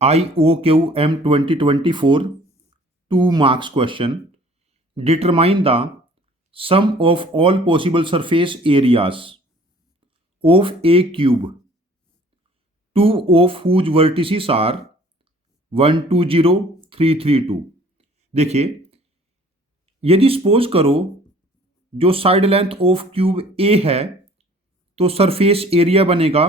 IOQM 2024 2 marks question. Determine the sum of all possible surface areas of a cube, two of whose vertices are 1 2 0 3 3 2. देखिए, यदि suppose करो जो side length of cube a है तो surface area बनेगा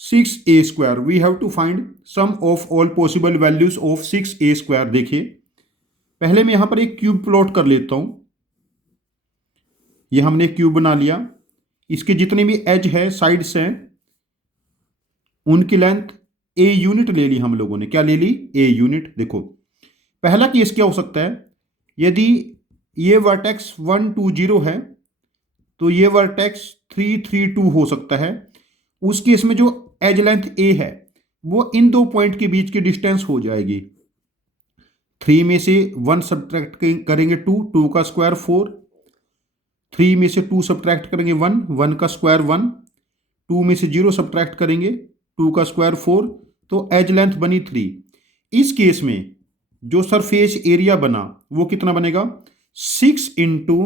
6a². We have to find sum of all possible values of 6a². देखिए, पहले मैं यहां पर एक क्यूब प्लॉट कर लेता हूं. ये हमने क्यूब बना लिया. इसके जितने भी एज है, साइड्स हैं, उनकी लेंथ a यूनिट ले ली हम लोगों ने. क्या ले ली? a unit. देखो, पहला केस क्या हो सकता है, यदि ये वर्टेक्स 1 2 0 है तो ये वर्टेक्स 3 3 2 हो सकता है. उस केस में जो एज लेंथ a है वो इन दो पॉइंट के बीच की डिस्टेंस हो जाएगी. 3 में से 1 सब्ट्रैक्ट करेंगे 2, 2 का स्क्वायर 4. 3 में से 2 सब्ट्रैक्ट करेंगे 1, 1 का स्क्वायर 1. 2 में से 0 सब्ट्रैक्ट करेंगे 2 का स्क्वायर 4. तो एज लेंथ बनी 3. इस केस में जो सरफेस एरिया बना वो कितना बनेगा? 6 इंटू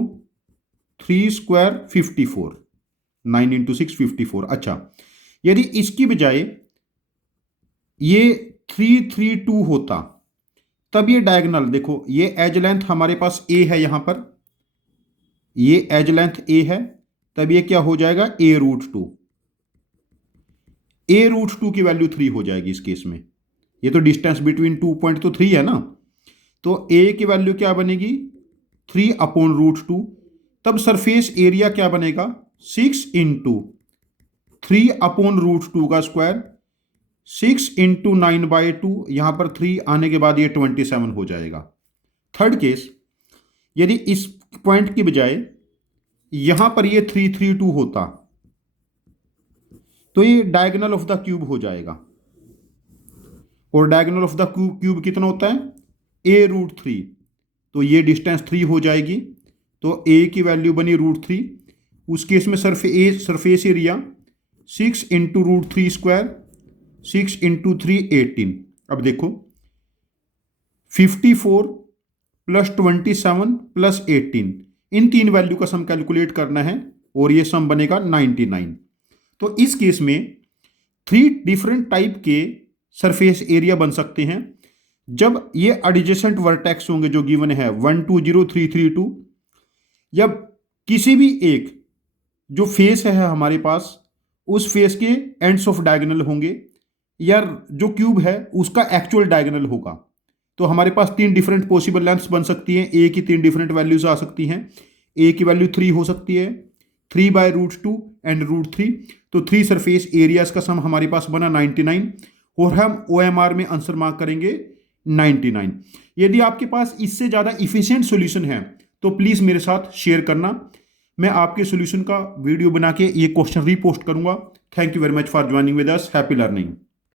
3 स्क्वायर 54. 9 इंटू 6 54. अच्छा, यदि इसकी बजाय ये 3 3 2 होता तब ये डायगोनल, देखो ये एज लेंथ हमारे पास a है, यहां पर ये एज लेंथ a है, तब ये क्या हो जाएगा? a√2. a√2 की वैल्यू 3 हो जाएगी इस केस में. ये तो डिस्टेंस बिटवीन 2 पॉइंट तो 3 है ना, तो a की वैल्यू क्या बनेगी? 3/√2. तब सरफेस एरिया क्या बनेगा? 6 इंटू 3/√2 का स्क्वायर, 6 इंटू 9/2. यहां पर 3 आने के बाद ये 27 हो जाएगा. थर्ड केस, यदि इस पॉइंट की बजाय यहां पर ये 3 3 2 होता तो ये डायगोनल ऑफ द क्यूब हो जाएगा. और डायगोनल ऑफ द क्यूब कितना होता है? a√3. तो ये डिस्टेंस 3 हो जाएगी. तो a की वैल्यू बनी √3. उस केस में surface area 6 into √3 square, 6 into 3 18. अब देखो, 54 प्लस 27 प्लस 18, इन तीन वैल्यू का सम कैलकुलेट करना है और ये सम बनेगा 99. तो इस केस में 3 डिफरेंट टाइप के सरफेस एरिया बन सकते हैं जब ये एडजेसेंट वर्टेक्स होंगे जो गिवन है 1 2 0 3 3 2. जब किसी भी एक जो फेस है हमारे पास, उस फेस के एंड्स ऑफ डायगोनल होंगे या जो क्यूब है उसका एक्चुअल डायगोनल होगा. तो हमारे पास 3 डिफरेंट पॉसिबल लेंथ्स बन सकती हैं. a की 3 डिफरेंट वैल्यूज आ सकती हैं. a की वैल्यू 3 हो सकती है, 3/√2 एंड √3. तो 3 सरफेस एरियाज का सम हमारे पास बना 99 और हम OMR में आंसर मार्क करेंगे 99. यदि आपके पास इससे ज़्यादा इफिशिएंट सॉल्यूशन है तो प्लीज़ मेरे साथ शेयर करना. मैं आपके सॉल्यूशन का वीडियो बना के ये क्वेश्चन रीपोस्ट करूंगा. Thank you very much for joining with us. Happy learning.